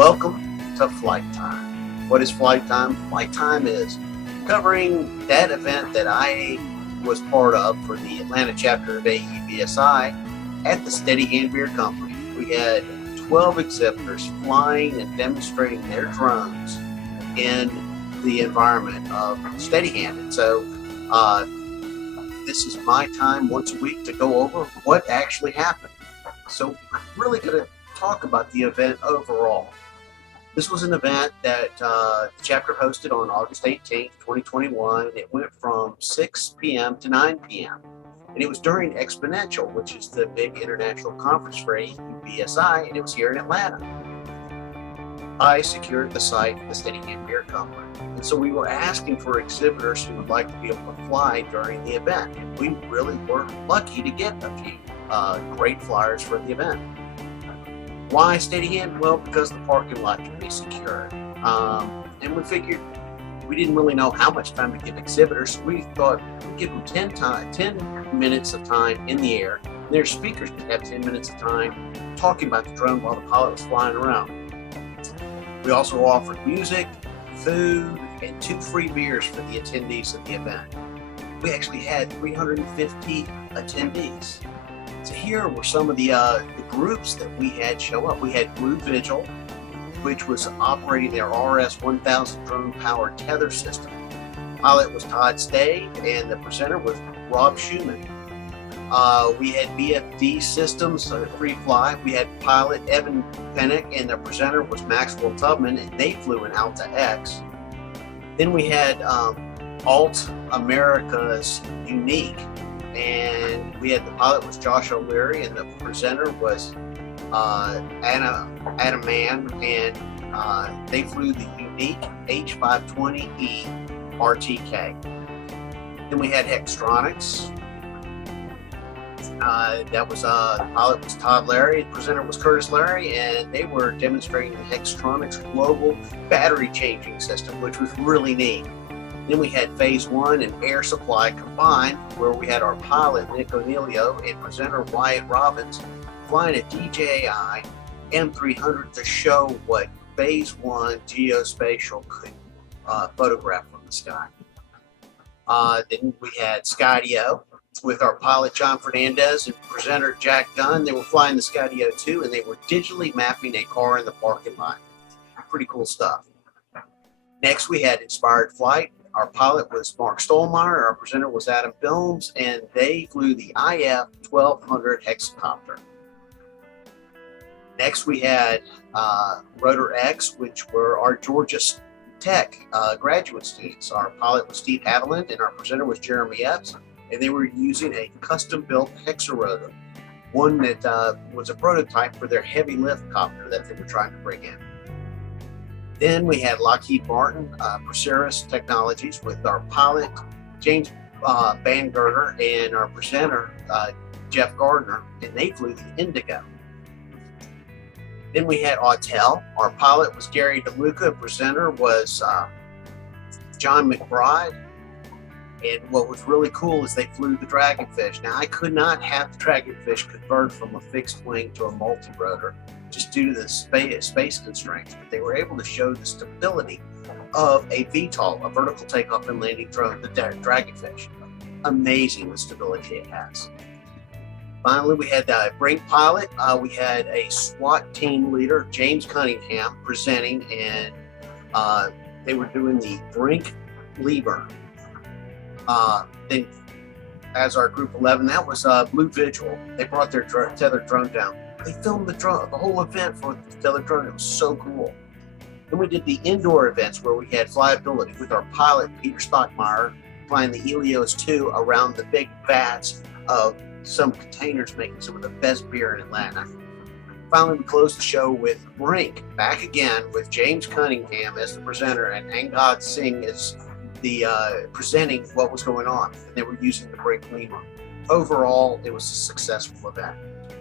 Welcome to Flight Time. What is Flight Time? Flight Time is covering that event that I was part of for the Atlanta chapter of AEBSI at the Steady Hand Beer Company. We had 12 exhibitors flying and demonstrating their drones in the environment of Steady Hand. And so this is my time once a week to go over what actually happened. So I'm really going to talk about the event overall. This was an event that the chapter hosted on August 18th, 2021. It went from 6 p.m. to 9 p.m. And it was during Exponential, which is the big international conference for AEBSI, and it was here in Atlanta. I secured the site for the Steady Hand Beer Company. And so we were asking for exhibitors who would like to be able to fly during the event. And we really were lucky to get a few great flyers for the event. Why Steady Hand? Well, because the parking lot can be secured. And we figured we didn't really know how much time to give exhibitors. So we thought we'd give them 10 minutes of time in the air. And their speakers could have 10 minutes of time talking about the drone while the pilot was flying around. We also offered music, food, and 2 free beers for the attendees of the event. We actually had 350 attendees. So here were some of the groups that we had show up. We had Blue Vigil, which was operating their RS-1000 drone-powered tether system. Pilot was Todd Stay, and the presenter was Rob Schumann. We had BFD Systems, Free Fly. We had pilot Evan Pennick, and the presenter was Maxwell Tubman, and they flew an Alta X. Then we had Alt America's Unique, and we had the pilot was Josh O'Leary, and the presenter was Adam Mann, and they flew the Unique H520E RTK. Then we had Hextronics. That was the pilot was Todd Larry, the presenter was Curtis Larry, and they were demonstrating the Hextronics global battery changing system, which was really neat. Then we had Phase 1 and Air Supply combined, where we had our pilot Nick O'Neilio and presenter Wyatt Robbins flying a DJI M300 to show what Phase 1 geospatial could photograph from the sky. Then we had Skydio with our pilot John Fernandez and presenter Jack Dunn. They were flying the Skydio 2, and they were digitally mapping a car in the parking lot. Pretty cool stuff. Next, we had Inspired Flight. Our pilot was Mark Stolmeyer. Our presenter was Adam Films, and they flew the IF 1200 hexacopter. Next, we had Rotor X, which were our Georgia Tech graduate students. Our pilot was Steve Haviland, and our presenter was Jeremy Epps. And they were using a custom-built hexarotor, one that was a prototype for their heavy lift copter that they were trying to bring in. Then we had Lockheed Martin, Procerus Technologies, with our pilot James Bangurter and our presenter Jeff Gardner, and they flew the Indigo. Then we had Autel. Our pilot was Gary DeLuca. Presenter was John McBride. And what was really cool is they flew the Dragonfish. Now, I could not have the Dragonfish convert from a fixed wing to a multi-rotor just due to the space constraints, but they were able to show the stability of a VTOL, a vertical takeoff and landing drone, the Dragonfish. Amazing the stability it has. Finally, we had the Brink pilot. We had a SWAT team leader, James Cunningham, presenting, and they were doing the Brink Lever. Then as our group 11, that was Blue Vigil. They brought their tethered drone down. They filmed the whole event for the tethered drone. It was so cool. Then we did the indoor events where we had flyability with our pilot, Peter Stockmeyer, flying the Helios 2 around the big vats of some containers, making some of the best beer in Atlanta. Finally, we closed the show with Brink, back again with James Cunningham as the presenter and Angad Singh as the presenting what was going on. And they were using the Brink Lemur. Overall, it was a successful event.